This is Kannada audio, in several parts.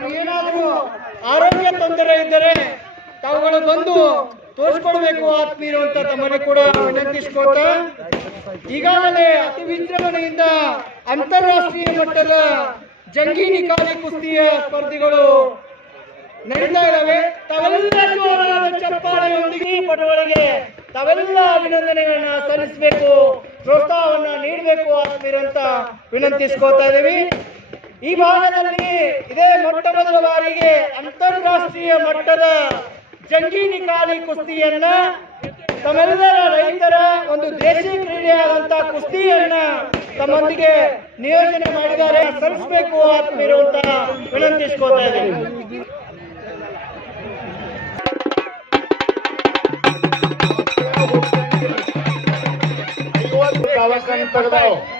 ತಮಗೇನಾದರೂ ಆರೋಗ್ಯ ತೊಂದರೆ ಇದ್ದರೆ ತಾವುಗಳು ಬಂದು ತೋರಿಸ್ಕೊಡ್ಬೇಕು ಆತ್ಮೀಯರು ಅಂತ ತಮ್ಮನ್ನು ಕೂಡ ವಿನಂತಿಸ್ಕೋತ ಈಗಾಗಲೇ ಅತಿ ವಿಜೃಂಭಣೆಯಿಂದ ಅಂತಾರಾಷ್ಟ್ರೀಯ ಮಟ್ಟದ ಜಂಗಿ ನಿಕಾಲಿ ಕುಸ್ತಿಯ ಸ್ಪರ್ಧೆಗಳು ನಡೀತಾ ಇದ್ದಾವೆ. ತಾವೆಲ್ಲ ಜೋರಾದ ಚಪ್ಪಾಳೆಯೊಂದಿಗೆ ಪಟಗಳಿಗೆ ತಾವೆಲ್ಲ ಅಭಿನಂದನೆಗಳನ್ನ ಸಲ್ಲಿಸಬೇಕು, ಪ್ರೋತ್ಸಾಹವನ್ನ ನೀಡಬೇಕು ಆತ್ಮೀರಂತ ವಿನಂತಿಸ್ಕೋತಾ ಇದ್ದೀವಿ. ಈ ಭಾಗದಲ್ಲಿ ಇದೇ ಮೊಟ್ಟ ಮೊದಲ ಬಾರಿಗೆ ಅಂತಾರಾಷ್ಟ್ರೀಯ ಮಟ್ಟದ ಜಂಗಿ ನಿಕಾಲಿ ಕುಸ್ತಿಯನ್ನ ತಮ್ಮೆಲ್ಲರ ರೈತರ ಒಂದು ದೇಶೀಯ ಕ್ರೀಡೆಯಾದಂತ ಕುಸ್ತಿಯನ್ನ ತಮ್ಮೊಂದಿಗೆ ನಿಯೋಜನೆ ಮಾಡಿದರೆ ಸಲ್ಲಿಸಬೇಕು ಆತ್ಮೀರು ಅಂತ ವಿನಂತಿಸ್ಕೋತಾ ಇದ್ದೀನಿ. ಅವಕಾಶ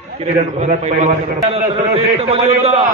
किरण भगत पैलवान करतात सर्वश्रेष्ठ मल्लयोद्धा